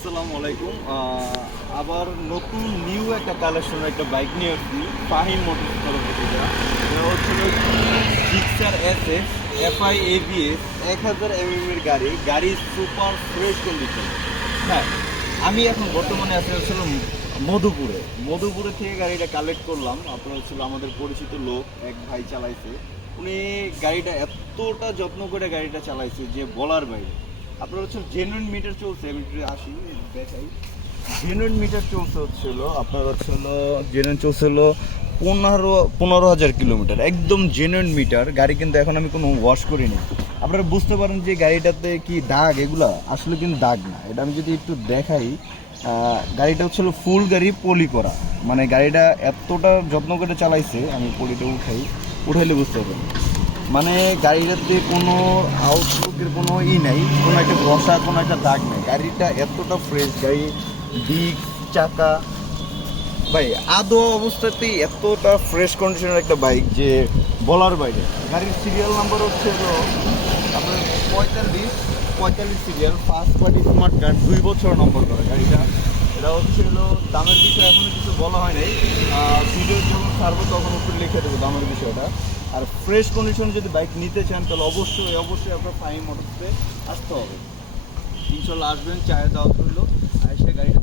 আসসালামু আলাইকুম। আবার নতুন নিউ একটা কালেকশনের একটা বাইক নিয়ে আসছি ফাহিম মোটরস তরফ থেকে। এটা হচ্ছিল জিক্সার এসএফ এফআই এবিএস 1000 এর গাড়ি সুপার ফ্রেশ কন্ডিশন। হ্যাঁ, আমি এখন বর্তমানে আছি হচ্ছিল মধুপুরে থেকে গাড়িটা কালেক্ট করলাম। আপনার হচ্ছিল আমাদের পরিচিত লোক এক ভাই চালাইছে। উনি গাড়িটা এতটা যত্ন করে গাড়িটা চালাইছে যে বলার বাইরে। আপনার হচ্ছে জেনুইন মিটার চলছে, আমি একটু আসি দেখাই। জেনুইন মিটার চলছে আপনার জেনুইন চলছে 15,000 কিলোমিটার, একদম জেনুইন মিটার গাড়ি। কিন্তু এখন আমি কোনো ওয়াশ করিনি। আপনারা বুঝতে পারেন যে গাড়িটাতে কি দাগ, এগুলা আসলে কিন্তু দাগ না। এটা আমি যদি একটু দেখাই, গাড়িটা ফুল গাড়ি পলি করা, মানে গাড়িটা এতটা যত্ন করে চালাইছে। আমি পলিটা উঠাইলে বুঝতে পারবেন। মানে গাড়িটাতে কোনো আউটলুকের কোনো নাই, কোনো একটা বসা, কোনো একটা দাগ নেই। গাড়িটা এতটা ফ্রেশ, গাড়ি দিক চাকা ভাই আদৌ অবস্থাতেই এতটা ফ্রেশ কন্ডিশনের একটা বাইক যে বলার বাইরে। গাড়ির সিরিয়াল নাম্বার আপনার 45 serial, first party smart card, 2 বছর নম্বর করা গাড়িটা। এটা দামের বিষয়ে এখনো কিছু বলা হয় নাই। ভিডিও যখন ছাড়বো তখন উপরে লিখে দেবো দামের বিষয়টা। আর ফ্রেশ কন্ডিশন যদি বাইক নিতে চান তাহলে অবশ্যই আপনার ফাহিম মোটরসে আসতে হবে। ইনশাল্লাহ আসবেন, চায়ের দাওয়াত রইল। আর সে গাড়িটা